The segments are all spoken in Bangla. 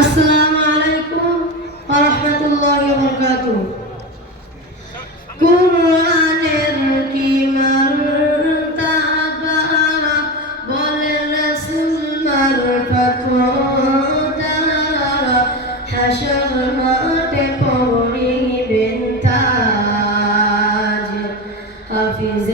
আসসালামু আলাইকুম ওয়া রাহমাতুল্লাহি ওয়া বারাকাতুহু। কুরআনের কি Hafiz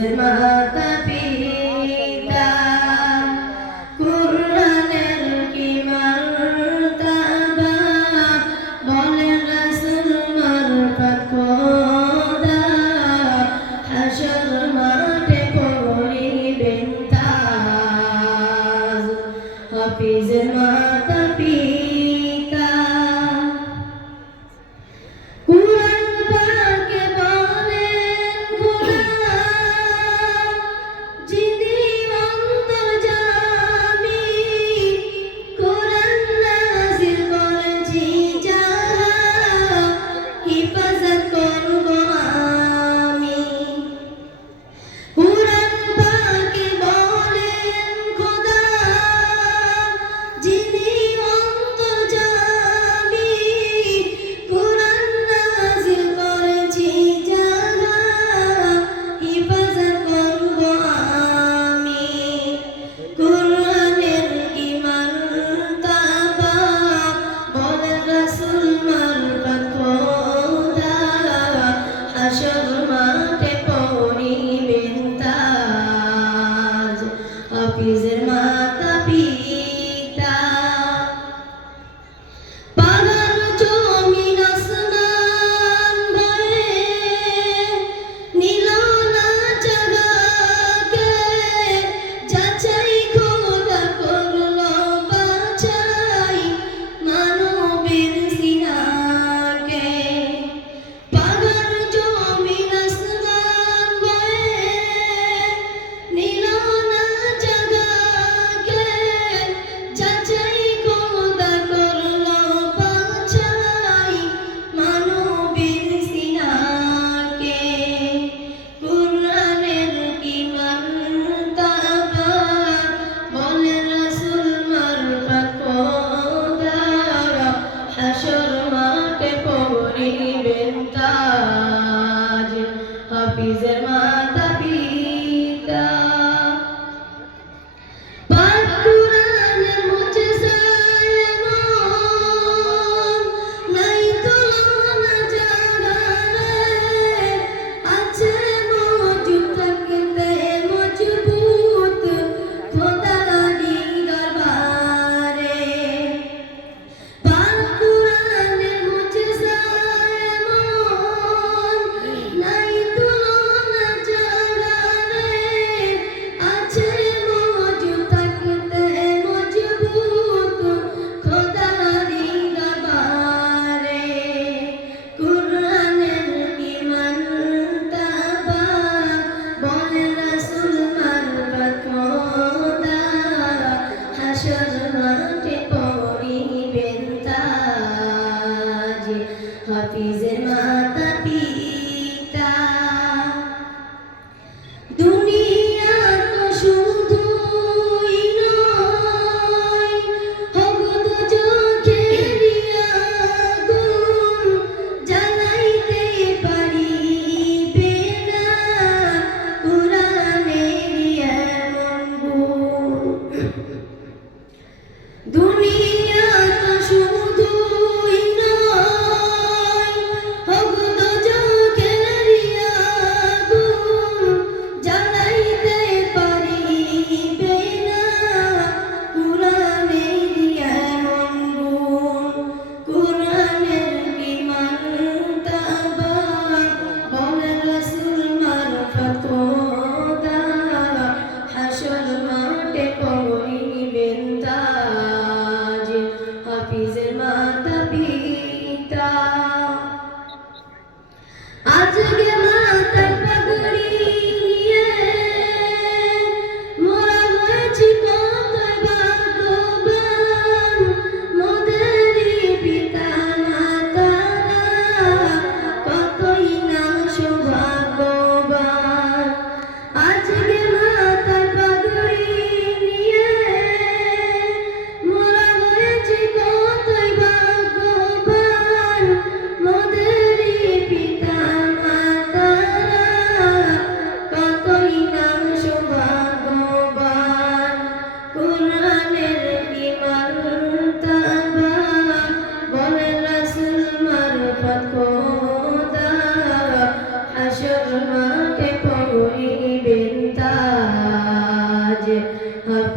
irmãos.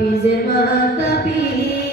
হাফিজের মাতা পীর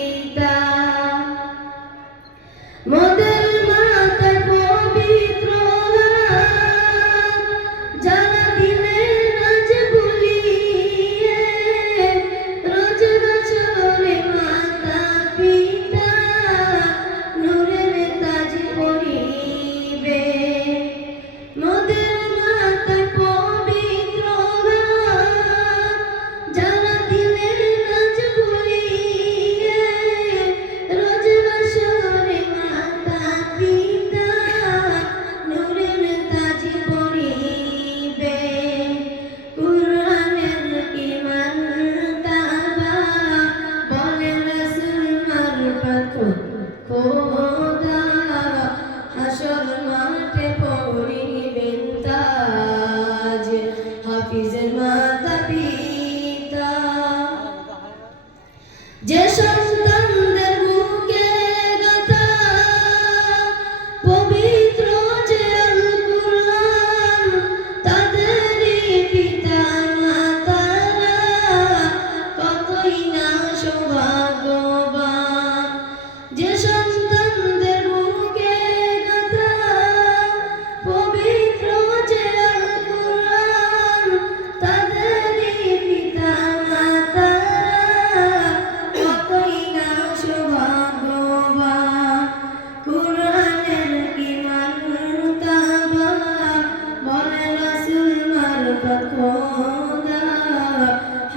মাঠে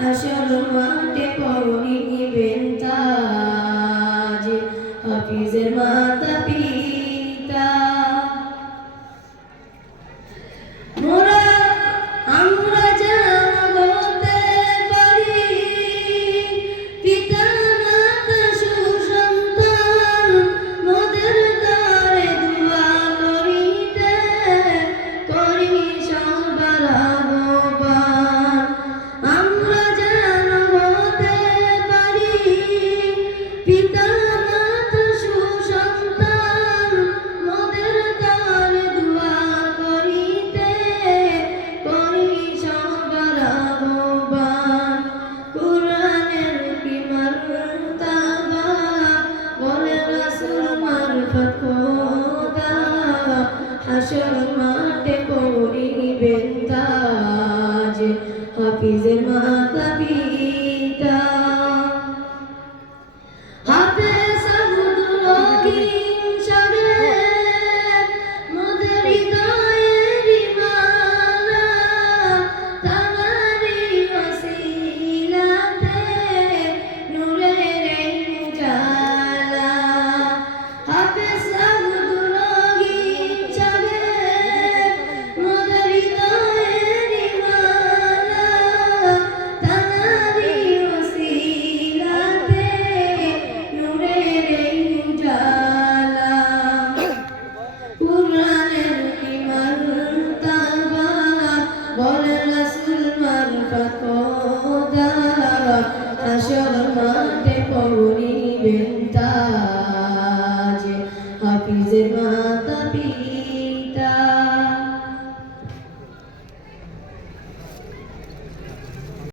হাসর মাঠে পৌনি নিবেন তাজ। হাফিজের মাতা পি فقولا حشر ما